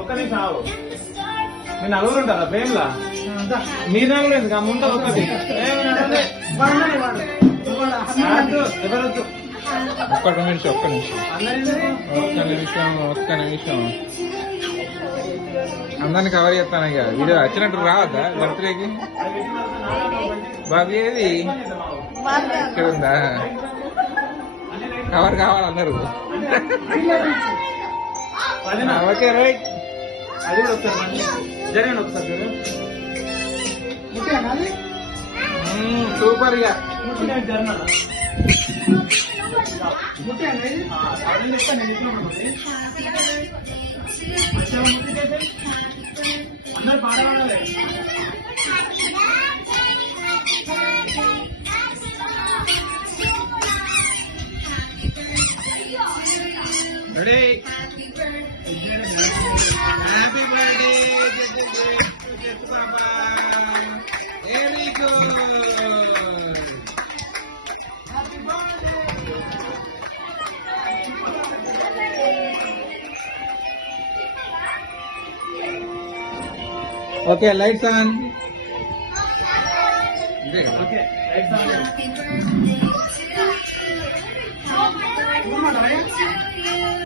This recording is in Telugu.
ఒక్క నిమిషం ఆవు. నేను నలుగురు ఉంటారా ప్రేమ్లా? మీ నలుగురు ఎందుకు అమ్ముంటారు ఒక్కటి ఎవరొద్దు. ఒక్క నిమిషం అందరిని కవర్ చేస్తాను ఇక వీడియో వచ్చినట్టు రావద్దా బర్త్డేకి? బాబీ ఏది ఇక్కడ ఉందా? కవర్ కావాలి అందరు. Okay right. అది కూడా ఒకసారి జరిగిన ఒకసారి సూపర్ ఇక అందరు పాడవాలి. రెడీ? హ్యాపీ బర్త్డే పాపా. Very good. Okay lights on. Okay lights on.